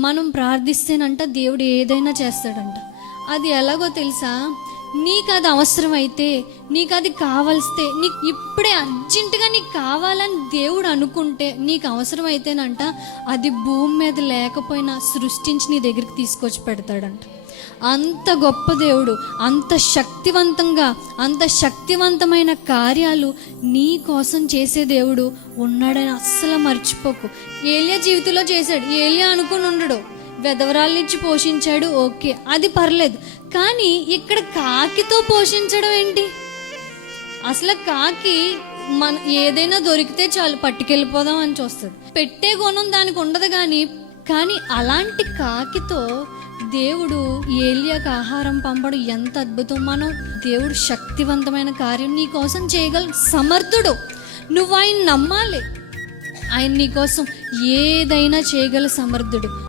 మనం ప్రార్థిస్తేనంట దేవుడు ఏదైనా చేస్తాడంట. అది ఎలాగో తెలుసా? నీకు అది అవసరమైతే, నీకు అది కావాల్స్తే, నీకు ఇప్పుడే అర్జెంటుగా నీకు కావాలని దేవుడు అనుకుంటే, నీకు అవసరమైతేనంట అది భూమి మీద లేకపోయినా సృష్టించి నీ దగ్గరికి తీసుకొచ్చి పెడతాడంట. అంత గొప్ప దేవుడు, అంత శక్తివంతమైన కార్యాలు నీ కోసం చేసే దేవుడు ఉన్నాడని అస్సలు మర్చిపోకు. ఏలియా జీవితంలో చేశాడు. ఏలియా అనుకుని ఉండడు, వెధవరాళ్ళనిచ్చి పోషించాడు, ఓకే, అది పర్లేదు. కానీ ఇక్కడ కాకితో పోషించడం ఏంటి? అసలు కాకి మన ఏదైనా దొరికితే చాలు పట్టుకెళ్ళిపోదాం అని చూస్తుంది. పెట్టే గుణం దానికి ఉండదు. కానీ అలాంటి కాకితో దేవుడు ఏలియాకు ఆహారం పంపడం ఎంత అద్భుతం. దేవుడు శక్తివంతమైన కార్యం నీ కోసం చేయగల సమర్థుడు. నువ్వు ఆయన నమ్మాలి. ఆయన నీ కోసం ఏదైనా చేయగల సమర్థుడు.